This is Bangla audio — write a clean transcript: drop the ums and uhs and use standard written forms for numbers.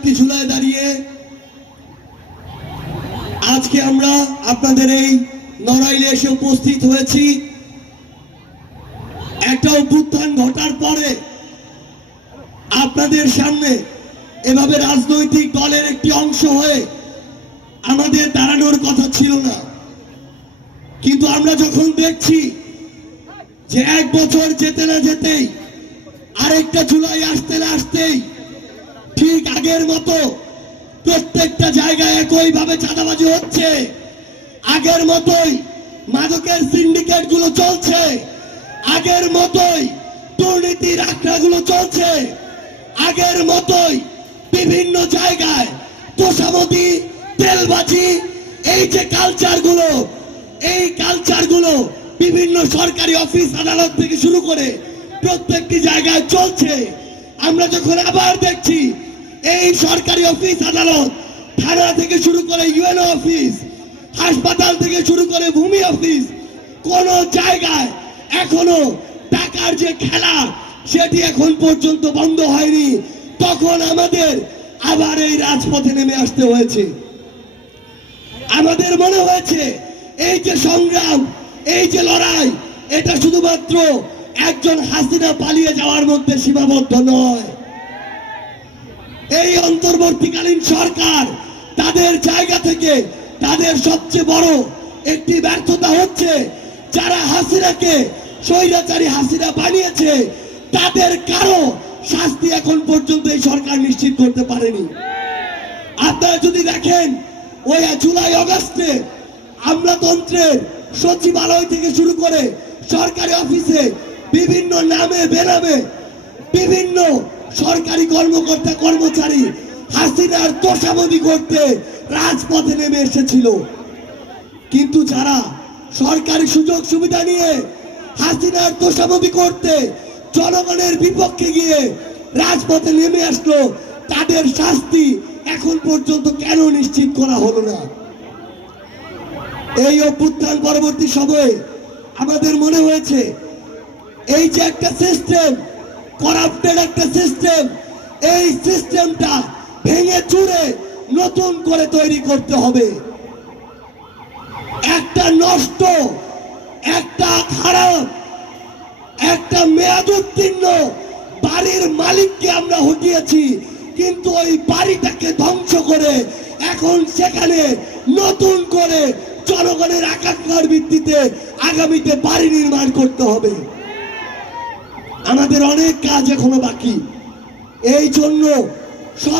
একটি ঝুলায় দাঁড়িয়ে আজকে আমরা আপনাদের এই নড়াইলে এসে উপস্থিত হয়েছি। একটা অভ্যুত্থান ঘটার পরে আপনাদের সামনে এভাবে রাজনৈতিক দলের একটি অংশ হয়ে আমাদের দাঁড়ানোর কথা ছিল না, কিন্তু আমরা যখন দেখছি যে এক বছর যেতে না যেতেই আরেকটা জুলাই আসতে না আসতেই ঠিক আগের মতো প্রত্যেকটা জায়গায় একইভাবে চাঁদাবাজি হচ্ছে, আগের মতোই মাদকের সিন্ডিকেট গুলো চলছে, আগের মতোই দুর্নীতির আখড়াগুলো চলছে, আগের মতোই বিভিন্ন জায়গায় তোষামোদি তেলবাজি এই যে কালচারগুলো বিভিন্ন সরকারি অফিস আদালত থেকে শুরু করে প্রত্যেকটি জায়গায় চলছে। আমরা যখন আবার দেখছি এই সরকারি অফিস আদালত, থানা থেকে শুরু করে ইউএনও অফিস, হাসপাতাল থেকে শুরু করে ভূমি অফিস, কোন জায়গায় এখনো টাকার যে খেলা সেটি এখন পর্যন্ত বন্ধ হয়নি, তখন আমাদের আবার এই রাজপথে নেমে আসতে হয়েছে। আমাদের মনে হয়েছে এই যে সংগ্রাম, এই যে লড়াই, এটা শুধুমাত্র একজন হাসিনা পালিয়ে যাওয়ার মধ্যে সীমাবদ্ধ নয়। এই অন্তর্বর্তীকালীন সরকার তাদের জায়গা থেকে তাদের সবচেয়ে বড় একটি ব্যর্থতা হচ্ছে, যারা হাসিনাকে স্বৈরাচারী হাসিনা বানিয়েছে তাদের কারো শাস্তি এখন পর্যন্ত এই সরকার নিশ্চিত করতে পারেনি। আপনারা যদি দেখেন ওই জুলাই আগস্টে আমলাতন্ত্রের সচিবালয় থেকে শুরু করে সরকারি অফিসে বিভিন্ন নামে বেনামে বিভিন্ন সরকারি কর্মকর্তা কর্মচারী হাসিনার তোষামোদি করতে রাজপথে নেমে এসেছিল, কিন্তু যারা সরকারি সুযোগ সুবিধা নিয়ে হাসিনার তোষামোদি করতে জনগণের বিপক্ষে গিয়ে রাজপথে নেমে আসলো, তাদের শাস্তি এখন পর্যন্ত কেন নিশ্চিত করা হলো না? এই অভ্যুত্থান পরবর্তী সময়ে আমাদের মনে হয়েছে এই যে একটা সিস্টেম, করাপ্টেড একটা সিস্টেম, এই সিস্টেমটা ভেঙে চুরে নতুন করে তৈরি করতে হবে। একটা নষ্ট, একটা খারাপ, একটা মেয়াদোত্তীর্ণ বাড়ির মালিককে আমরা হটিয়েছি, কিন্তু ওই বাড়িটাকে ধ্বংস করে এখন সেখানে নতুন করে জনগণের আকাঙ্ক্ষার ভিত্তিতে আগামীতে বাড়ি নির্মাণ করতে হবে। আমাদের অনেক কাজ এখনো বাকি, এই জন্য সব